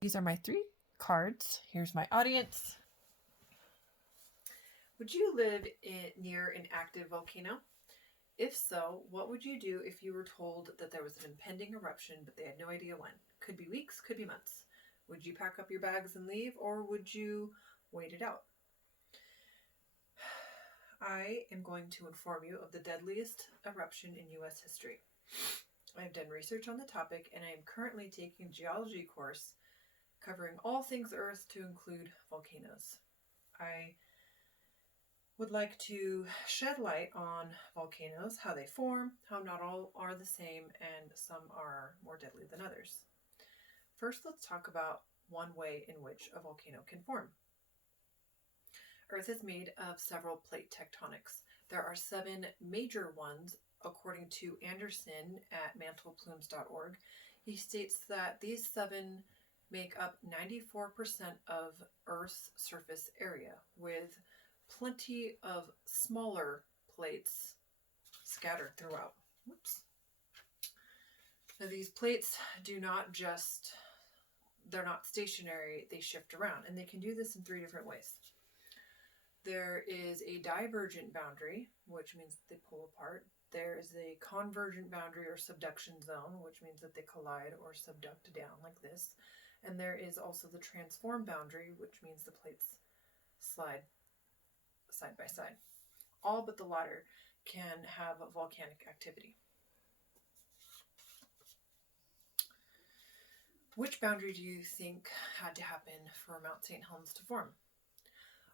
These are my 3 cards. Here's my audience. Would you live near an active volcano? If so, what would you do if you were told that there was an impending eruption, but they had no idea when? Could be weeks, could be months. Would you pack up your bags and leave, or would you wait it out? I am going to inform you of the deadliest eruption in U.S. history. I have done research on the topic, and I am currently taking a geology course covering all things Earth to include volcanoes. I would like to shed light on volcanoes, how they form, how not all are the same, and some are more deadly than others. First, let's talk about one way in which a volcano can form. Earth is made of several plate tectonics. There are 7 major ones, according to Anderson at mantleplumes.org. He states that these 7 make up 94% of Earth's surface area, with plenty of smaller plates scattered throughout. Whoops. Now, these plates they're not stationary, they shift around, and they can do this in 3 different ways. There is a divergent boundary, which means they pull apart. There is a convergent boundary or subduction zone, which means that they collide or subduct down like this. And there is also the transform boundary, which means the plates slide side by side. All but the latter can have volcanic activity. Which boundary do you think had to happen for Mount St. Helens to form?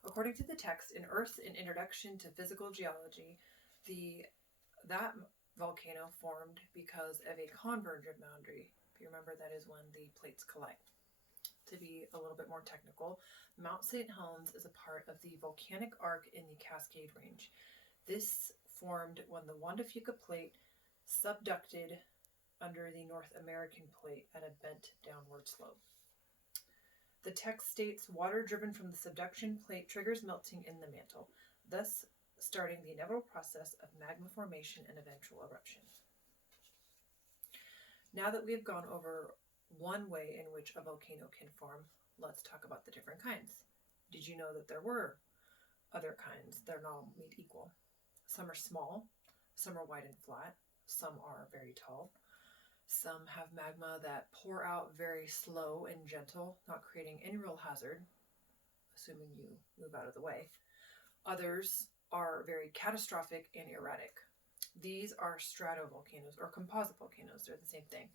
According to the text in Earth: An Introduction to Physical Geology, that volcano formed because of a convergent boundary. If you remember, that is when the plates collide. To be a little bit more technical, Mount St. Helens is a part of the volcanic arc in the Cascade Range. This formed when the Juan de Fuca plate subducted under the North American plate at a bent downward slope. The text states water driven from the subduction plate triggers melting in the mantle, thus starting the inevitable process of magma formation and eventual eruption. Now that we have gone over one way in which a volcano can form, let's talk about the different kinds. Did you know that there were other kinds? They're not all made equal. Some are small, some are wide and flat, some are very tall. Some have magma that pour out very slow and gentle, not creating any real hazard, assuming you move out of the way. Others are very catastrophic and erratic. These are stratovolcanoes or composite volcanoes. They're the same thing.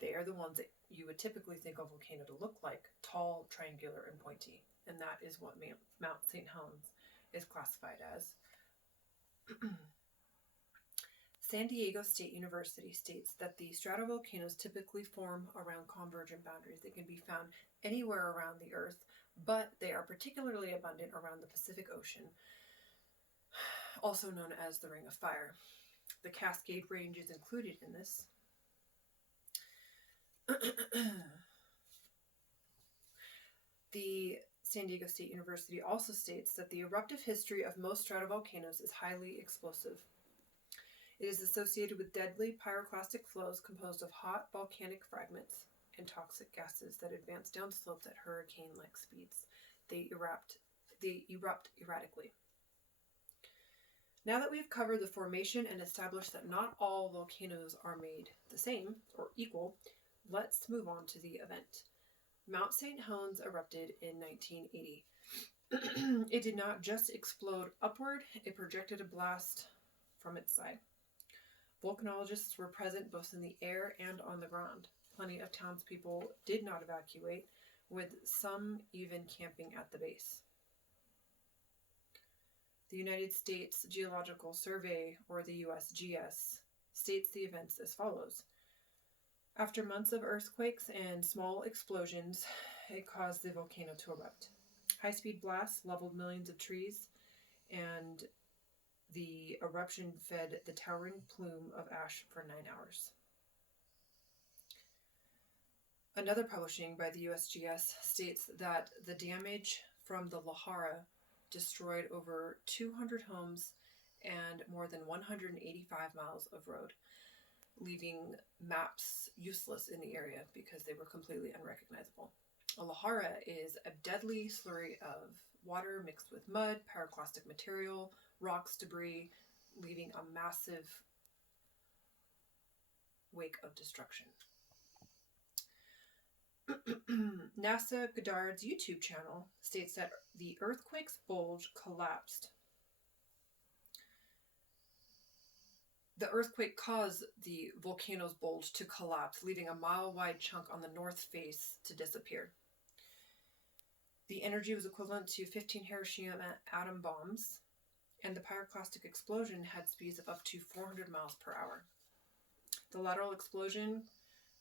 They are the ones that you would typically think a volcano to look like, tall, triangular, and pointy. And that is what Mount St. Helens is classified as. San Diego State University states that the stratovolcanoes typically form around convergent boundaries. They can be found anywhere around the Earth, but they are particularly abundant around the Pacific Ocean, also known as the Ring of Fire. The Cascade Range is included in this. The San Diego State University also states that the eruptive history of most stratovolcanoes is highly explosive. It is associated with deadly pyroclastic flows composed of hot volcanic fragments and toxic gases that advance down slopes at hurricane-like speeds. They erupt erratically. Now that we have covered the formation and established that not all volcanoes are made the same or equal, let's move on to the event. Mount St. Helens erupted in 1980. It did not just explode upward, it projected a blast from its side. Volcanologists were present both in the air and on the ground. Plenty of townspeople did not evacuate, with some even camping at the base. The United States Geological Survey, or the USGS, states the events as follows. After months of earthquakes and small explosions, it caused the volcano to erupt. High-speed blasts leveled millions of trees, and the eruption fed the towering plume of ash for 9 hours. Another publishing by the USGS states that the damage from the Lahara destroyed over 200 homes and more than 185 miles of road, leaving maps useless in the area because they were completely unrecognizable. A lahara is a deadly slurry of water mixed with mud, pyroclastic material, rocks, debris, leaving a massive wake of destruction. NASA Goddard's YouTube channel states that the earthquake's bulge collapsed. The earthquake caused the volcano's bulge to collapse, leaving a mile-wide chunk on the north face to disappear. The energy was equivalent to 15 Hiroshima atom bombs, and the pyroclastic explosion had speeds of up to 400 miles per hour. The lateral explosion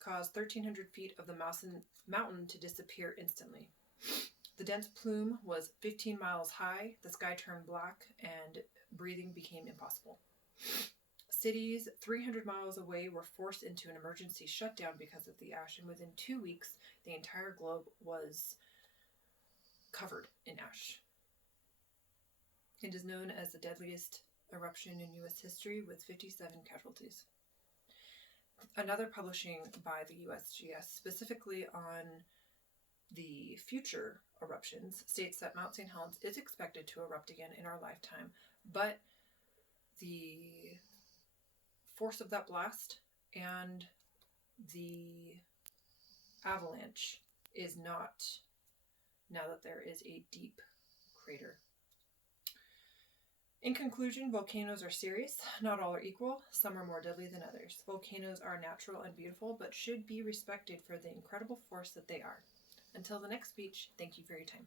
caused 1,300 feet of the mountain to disappear instantly. The dense plume was 15 miles high, the sky turned black, and breathing became impossible. Cities 300 miles away were forced into an emergency shutdown because of the ash, and within 2 weeks, the entire globe was covered in ash. It is known as the deadliest eruption in U.S. history, with 57 casualties. Another publishing by the USGS, specifically on the future eruptions, states that Mount St. Helens is expected to erupt again in our lifetime, but the force of that blast and the avalanche is not, now that there is a deep crater. In conclusion, volcanoes are serious. Not all are equal. Some are more deadly than others. Volcanoes are natural and beautiful, but should be respected for the incredible force that they are. Until the next speech, thank you for your time.